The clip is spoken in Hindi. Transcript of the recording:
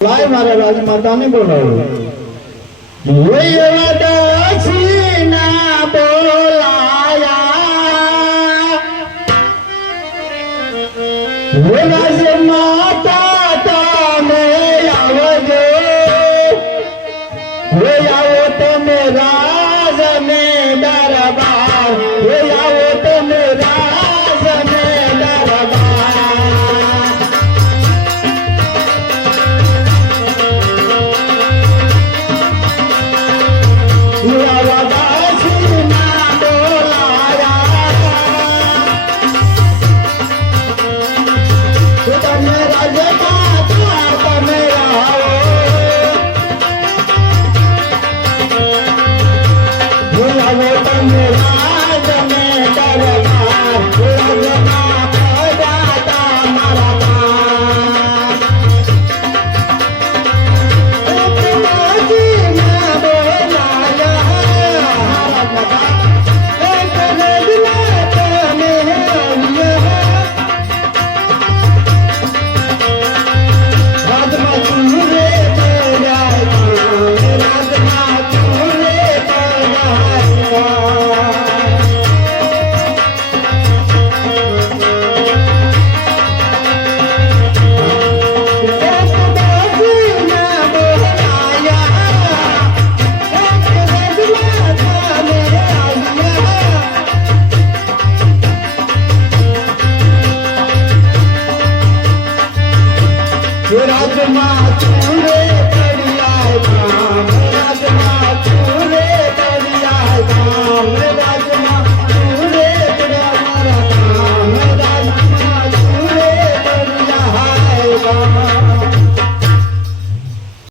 लाय मारे राजमाता ने बोलावो ये वदासी ना बोलाया वो राजमाता तमे आवजो वो आओ तमे राज में दरबार वो आओ तमे राज में दरबार राजमा